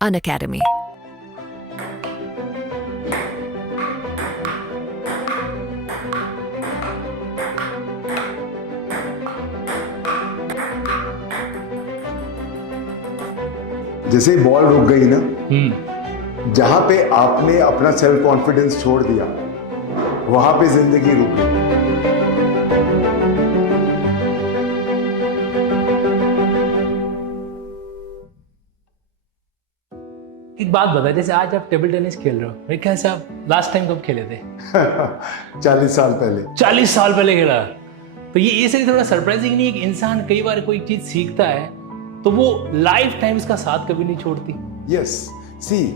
Unacademy. जैसे ही ball रुक गई ना, जहां पे आपने अपना सेल्फ कॉन्फिडेंस छोड़ दिया, वहां पे जिंदगी रुक गई। एक बात बता, जैसे आज आप टेबल टेनिस खेल रहे हो, मेरे ख्याल से आप लास्ट टाइम कब खेले थे? 40 साल पहले। 40 साल पहले खेला। तो ये सही थोड़ा सरप्राइजिंग नहीं है कि इंसान कई बार कोई चीज सीखता है तो वो लाइफ टाइम इसका साथ कभी नहीं छोड़ती। यस, सी,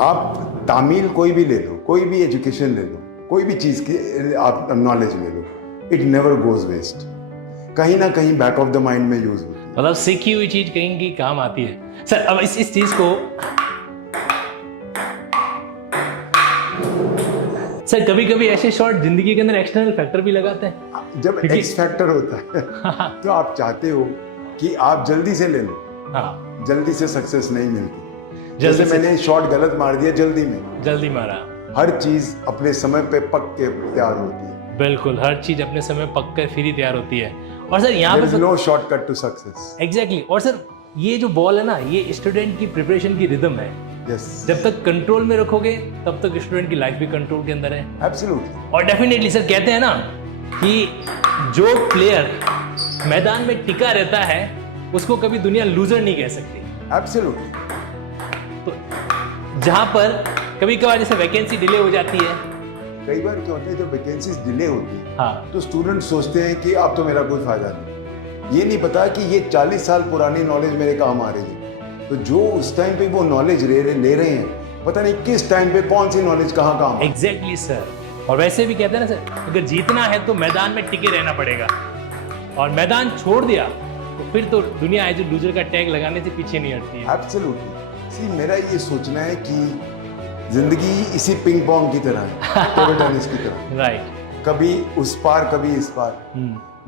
आप तामील कोई भी ले लो, कोई भी एजुकेशन ले लो, कोई भी चीज की आप नॉलेज ले लो, इट नेवर गोज वेस्ट। कहीं ना कहीं बैक ऑफ द माइंड में यूज होती है। मतलब सीखी हुई चीज कहीं की काम आती है। सर अब इस चीज को सर कभी कभी ऐसे शॉट जिंदगी के अंदर एक्सटर्नल फैक्टर भी लगाते हैं। जब एक्स फैक्टर होता है तो आप चाहते हो कि आप जल्दी से ले लो। हाँ, जल्दी से सक्सेस नहीं मिलती। जल्दी जैसे से- मैंने शॉट गलत मार दिया जल्दी में। जल्दी मारा। हर चीज अपने समय पे पक के तैयार होती है। बिल्कुल, हर चीज अपने समय पक कर फिर ही तैयार होती है। और सर यहाँ There is पे no shortcut to success. Exactly और सर ये जो बॉल है ना, ये स्टूडेंट की प्रिपरेशन की रिदम है। Yes. जब तक कंट्रोल में रखोगे तब तक स्टूडेंट की लाइफ भी कंट्रोल के अंदर है। Absolutely. और डेफिनेटली सर कहते हैं ना कि जो प्लेयर मैदान में टिका रहता है उसको कभी दुनिया लूजर नहीं कह सकती। Absolutely. तो जहां पर कभी कभार जैसे वैकेंसी डिले हो जाती है। कई बार क्या होता है, जब वैकेंसीज डिले होती है हाँ, तो स्टूडेंट सोचते हैं कि अब तो मेरा कोई फायदा नहीं। ये नहीं पता कि ये 40 साल पुरानी नॉलेज मेरे काम आ रही है। तो जो उस टाइम पे वो नॉलेज ले रहे हैं, पता नहीं किस टाइम पे कौन सी नॉलेज कहाँ काम आए। Exactly sir. और वैसे भी कहते हैं ना सर, अगर जीतना है तो मैदान में टिके रहना पड़ेगा, और मैदान छोड़ दिया तो फिर तो दुनिया है जो लूजर का टैग लगाने से पीछे नहीं हटती है। एब्सोल्युटली। सी, मेरा ये सोचना है कि जिंदगी इसी पिंग पोंग की तरह है, टेबल टेनिस की तरह। राइट। कभी उस पार कभी इस पार,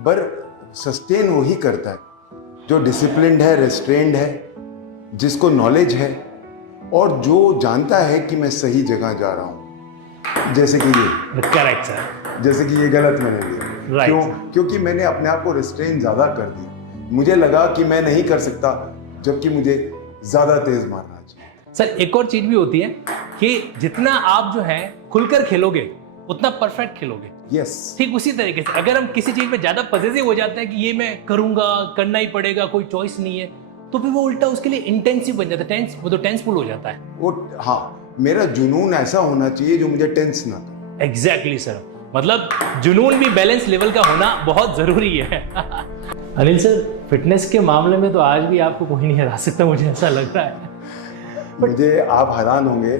पर सस्टेन वही करता है जो डिसिप्लिन्ड है, रेस्ट्रेन्ड है, जिसको नॉलेज है और जो जानता है कि मैं सही जगह जा रहा हूँ। जैसे कि ये करेक्ट सर। जैसे कि ये गलत मैंने लिया। Right. क्योंकि मैंने अपने आप को रिस्ट्रेन ज्यादा कर दिया। मुझे लगा कि मैं नहीं कर सकता, जबकि मुझे ज्यादा तेज मारना चाहिए। सर एक और चीज भी होती है कि जितना आप जो है खुलकर खेलोगे उतना परफेक्ट खेलोगे। यस। ठीक उसी तरीके से अगर हम किसी चीज में ज्यादा पॉजिटिव हो जाते हैं कि ये मैं करूंगा, करना ही पड़ेगा, कोई चॉइस नहीं है, तो फिर वो उल्टा उसके लिए इंटेंसिव बन जाता है, टेंस, वो तो टेंसफुल हो जाता है। वो, हाँ, मेरा जुनून ऐसा होना चाहिए जो मुझे टेंस ना करे। Exactly sir. मतलब जुनून भी बैलेंस लेवल का होना बहुत जरूरी है। अनिल सर, फिटनेस के मामले में तो आज भी आपको कोई नहीं हरा सकता, मुझे ऐसा लग रहा है। मुझे आप हैरान होंगे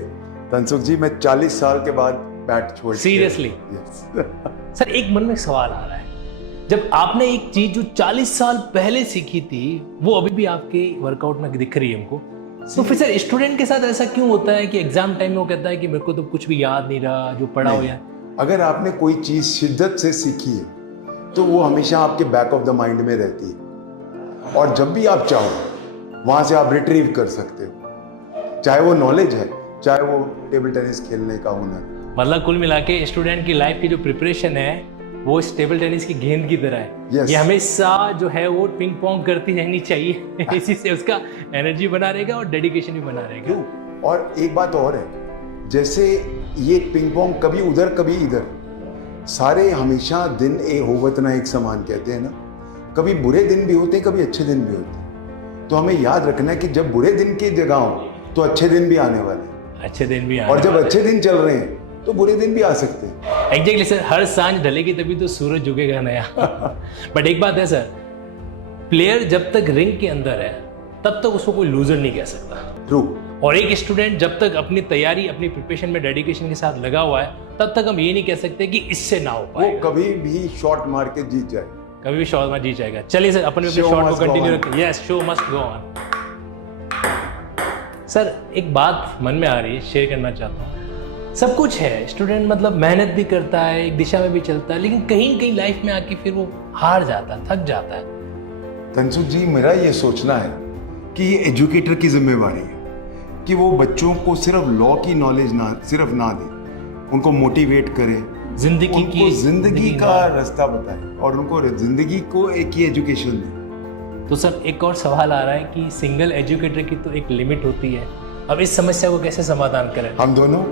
तनसुख जी, मैं 40 साल के बाद बैट छोड़ के- Seriously? Yes. सर एक मन में सवाल आ रहा है, जब आपने एक चीज जो 40 साल पहले सीखी थी वो अभी भी आपके वर्कआउट में दिख रही है हमको, तो फिर सर स्टूडेंट के साथ ऐसा क्यों होता है कि एग्जाम टाइम में वो कहता है कि मेरे को तो कुछ भी याद नहीं रहा जो पढ़ा हो या? अगर आपने कोई चीज शिद्दत से सीखी है तो वो हमेशा आपके बैक ऑफ द माइंड में रहती है, और जब भी आप चाहो वहां से आप रिट्रीव कर सकते हो, चाहे वो नॉलेज है, चाहे वो टेबल टेनिस खेलने का हुनर। मतलब कुल मिला के स्टूडेंट की लाइफ की जो प्रिपरेशन है वो इस टेबल टेनिस की गेंद की तरह है। Yes. ये हमेशा जो है वो पिंग पोंग करती रहनी चाहिए। इसी से उसका एनर्जी बना रहेगा और डेडिकेशन भी बना रहेगा। और एक बात और है, जैसे ये पिंग पोंग कभी उधर कभी इधर, सारे हमेशा दिन होवत ना एक समान कहते हैं ना। कभी बुरे दिन भी होते हैं, कभी अच्छे दिन भी होते हैं। तो हमें याद रखना है कि जब बुरे दिन की जगह हो तो अच्छे दिन भी आने वाले हैं, अच्छे दिन भी और जब अच्छे दिन चल रहे हैं तो बुरे दिन भी आ सकते हैं। एग्जैक्टली सर, हर सांझ ढलेगी तभी तो सूरज जुगेगा नया। बट एक बात है सर, प्लेयर जब तक रिंग के अंदर है तब तक उसको कोई लूजर नहीं कह सकता। ट्रू। और एक स्टूडेंट जब तक अपनी तैयारी, अपनी प्रिपरेशन में डेडिकेशन के साथ लगा हुआ है तब तक हम ये नहीं कह सकते कि इससे ना हो वो पाए। कभी भी शॉट मार के जीत जाए। कभी भी शॉट में जीत जाएगा। चलिए सर, अपन Show शॉट को must go कंटिन्यू on. रखें। Yes, show must go on. Sir एक बात मन में आ रही है, शेयर करना चाहता हूँ। सब कुछ है, स्टूडेंट मतलब मेहनत भी करता है, एक दिशा में भी चलता है, लेकिन कहीं न कहीं लाइफ में आके फिर वो हार जाता है, थक जाता है। तनसुख जी, मेरा ये सोचना है कि ये एजुकेटर की जिम्मेवारी है कि वो बच्चों को सिर्फ लॉ की नॉलेज सिर्फ ना दे, उनको मोटिवेट करे, उनको जिंदगी का रास्ता बताए और उनको जिंदगी को एक ही एजुकेशन दे। तो सर एक और सवाल आ रहा है कि सिंगल एजुकेटर की तो एक लिमिट होती है, अब इस समस्या को कैसे समाधान करें? हम दोनों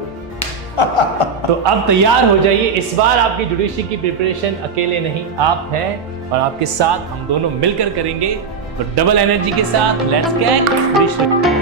तो अब तैयार हो जाइए, इस बार आपकी जुडिशरी की प्रिपरेशन अकेले नहीं, आप हैं और आपके साथ हम दोनों मिलकर करेंगे। तो डबल एनर्जी के साथ लेट्स गेट जुडिशरी।